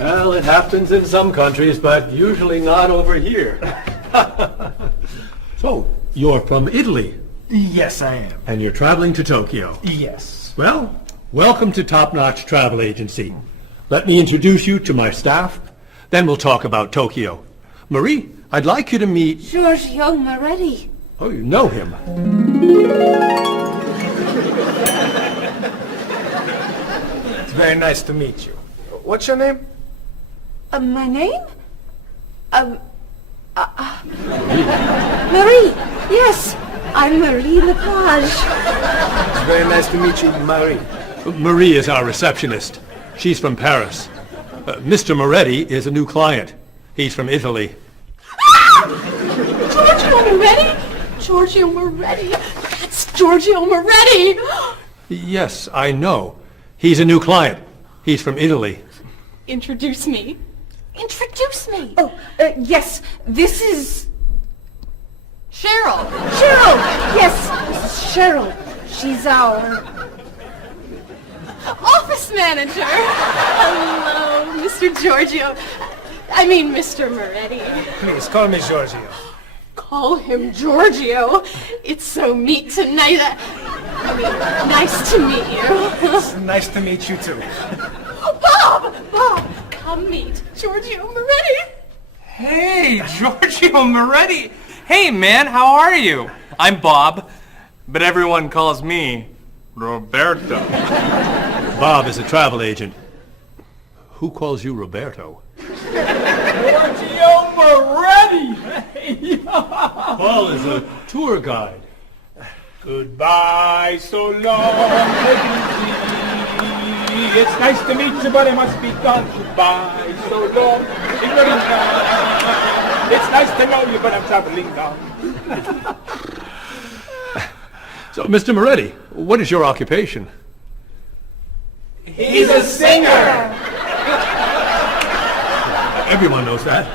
Well, it happens in some countries, but usually not over here. So, you're from Italy, Yes, I am. and you're traveling to Tokyo. Yes. Well, welcome to Top Notch Travel Agency. Let me introduce you to my staff, then we'll talk about Tokyo. Marie, I'd like you to meet... Giorgio Moretti. Oh, you know him. It's very nice to meet you. What's your name? My name? Marie. Yes, I'm Marie Lepage. It's very nice to meet you, Marie. Marie is our receptionist. She's from Paris. Mr. Moretti is a new client. He's from Italy. Giorgio Moretti? Giorgio Moretti. That's Giorgio Moretti. Yes, I know. He's a new client. He's from Italy. Introduce me. Introduce me. Oh, yes. This is... Cheryl. Cheryl. Yes, this is Cheryl. She's our... office manager. Hello, Mr. Giorgio. I mean, Mr. Moretti. Please, call me Giorgio. Call him Giorgio. It's so neat tonight. I mean, nice to meet you. It's nice to meet you, too. Bob! Bob, come meet Giorgio Moretti. Hey, Giorgio Moretti. Hey, man, how are you? I'm Bob, but everyone calls me Roberto. Bob is a travel agent. Who calls you Roberto? Giorgio Moretti! Paul is a tour guide. Goodbye, so long, it's nice to meet you, but it must be gone. Goodbye, so long, it's nice to know you, but I'm traveling now. So, Mr. Moretti, what is your occupation? He's a singer! Everyone knows that.